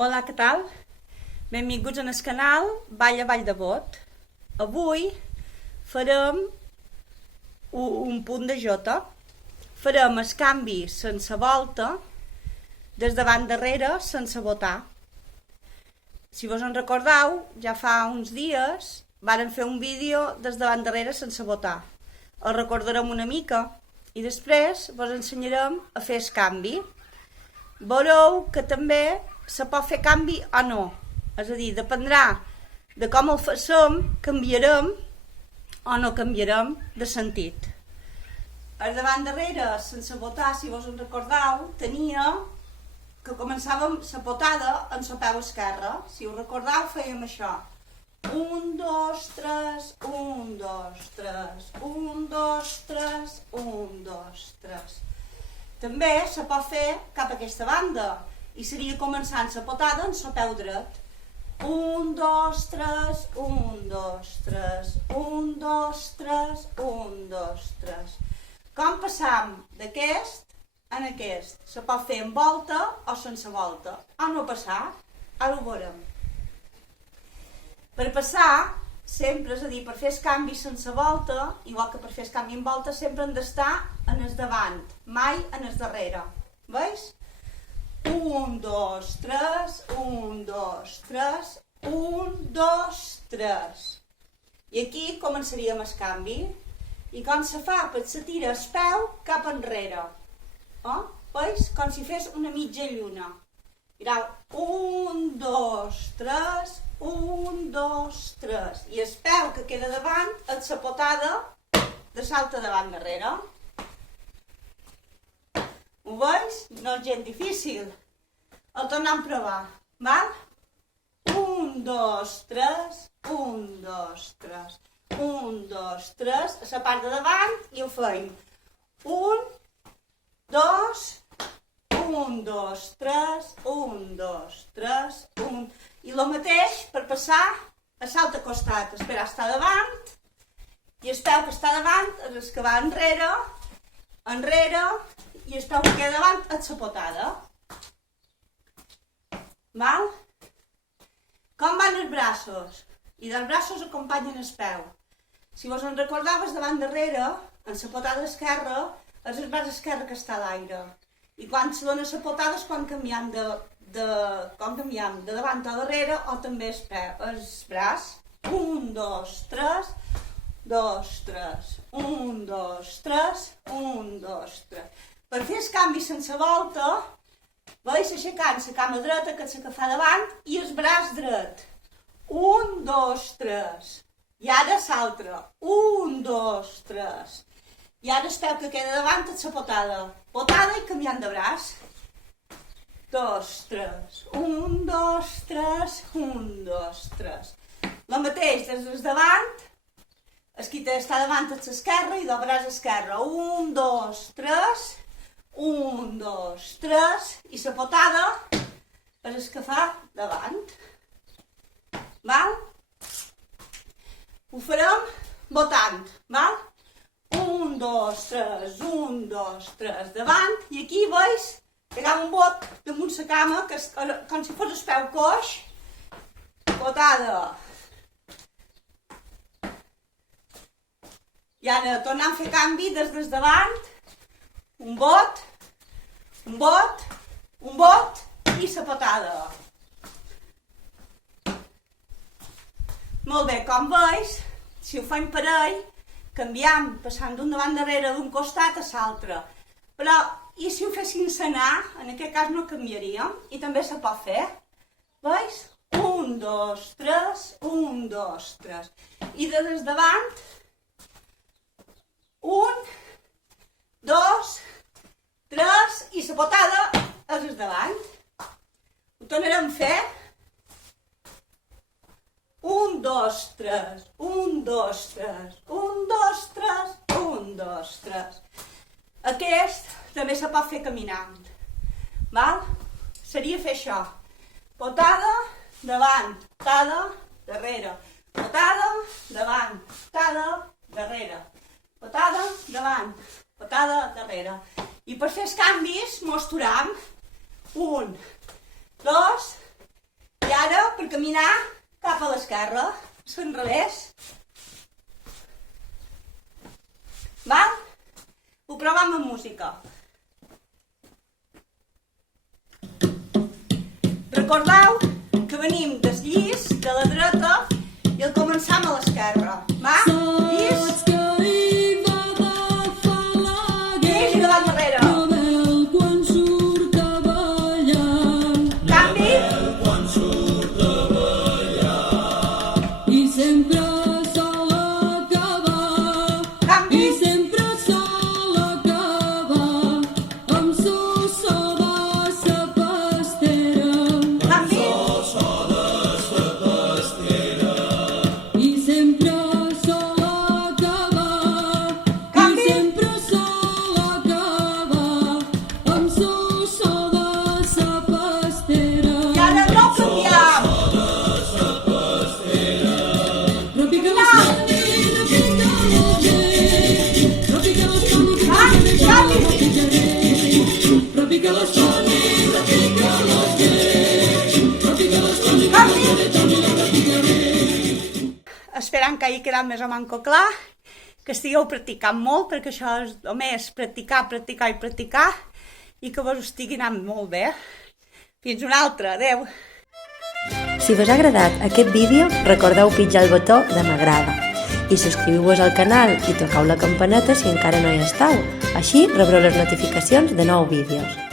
Hola, què tal? Benvinguts en el canal Ball a Vall de Bot. Avui farem un punt de jota. Farem el canvi sense volta, des davant darrere sense botar. Si vos en recordeu, ja fa uns dies vàrem fer un vídeo des davant darrere sense botar. El recordarem una mica i després vos ensenyarem a fer el canvi. Veureu que també se pot fer canvi o no, és a dir, dependrà de com el facem, canviarem o no canviarem de sentit. El davant darrere, sense botar, si vos en recordeu, tenia que començàvem la potada en la peu esquerra. Si us recordeu, fèiem això. 1, 2, 3, 1, 2, 3, 1, 2, 3, 1, 2, 3. També se pot fer cap a aquesta banda i seria començant la potada en el peu dret. 1, 2, 3, 1, 2, 3, 1, 2, 3, 1, 2, 3. Com passam d'aquest en aquest? Se pot fer en volta o sense volta, o no passar, ara ho veurem. Per passar, sempre, és a dir, per fer el canvi sense volta, igual que per fer el canvi en volta, sempre hem d'estar en el davant, mai en el darrere. Veus? 1, 2, 3, 1, 2, 3, 1, 2, 3. I aquí començaríem el canvi. I com se fa? Pues se tira el peu cap enrere. Oh? Veus? Com si fes una mitja lluna. Mireu, 1, 2, 3, 1, 2, 3. I el peu que queda davant és la potada de salta davant darrere. Ho veus? No és gens difícil. El tornem a provar, val? 1, 2, 3, 1, 2, 3, 1, 2, 3, a la part de davant i ho feim. 1, 2, 1, 2, 3, 1, 2, 3, 1. I el mateix per passar a l'altre costat. Esperar estar davant i el peu que està davant és el que va enrere, enrere, i el peu que queda davant és la potada. Val? Com van els braços? I dels braços acompanyen el peu. Si vos en recordaves davant darrere, en la potada esquerra, és el braç esquerre que està a l'aire. I quan se dona la potada és quan canviem de davant a darrere o també el braç. 1, 2, 3, 2, 3, 1, 2, 3, 1, 2, 3. Per fer el canvi sense volta, veus aixecant la cama dreta, que és la que fa davant, i el braç dret. 1, 2, 3. I ara l'altre. 1, 2, 3. I ara el peu que queda davant és la potada. Potada i canviant de braç. 2, 3. 1, 2, 3. 1, 2, 3. El mateix des del davant. El que està davant és l'esquerra i del braç esquerre. 1, 2, 3. 1, 2, 3. I la potada és el que fa davant. Val? Ho farem botant, val? 1, 2, 3, 1, 2, 3, davant. I aquí veus que hi ha un bot damunt la cama, que és com si fos el peu coix. Botada. I ara tornem a fer canvi des del davant. Un bot, un bot, un bot i la potada. Molt bé, com veus, si ho fem parell, canviem, passant d'un davant darrere d'un costat a l'altre. Però, i si ho fessin sanar, en aquest cas no canviaríem, i també se pot fer. Veus? 1, 2, 3, 1, 2, 3. I des del davant, 1, 2, 3, i la potada és el davant. Ho tornarem a fer. 1, 2, 3, 1, 2, 3, 1, 2, 3, 1, 2, 3. Aquest també se pot fer caminant. Val? Seria fer això. Potada, davant, potada, darrere. Potada, davant, potada, darrere. Potada, davant, potada, darrere. I per fer els canvis mos aturam. 1, 2, I ara, per caminar cap a l'esquerra, al revés. Val? Ho provem amb música. Recordeu que venim del llis, de la dreta, i el començam a l'esquerra. Va? Llis. Llis i davant darrere. Canvi. Canvi. Canvi. Canvi. I ara no canviem. Esperant que hagi quedat més o manco clar, que estigueu practicant molt, perquè això és només practicar, practicar i practicar, i que vos estigui anant molt bé. Fins una altra, adeu. Si vos ha agradat aquest vídeo, recordeu pitjar el botó de m'agrada i subscriviu-vos al canal i tocau la campaneta si encara no hi esteu. Així rebreu les notificacions de nous vídeos.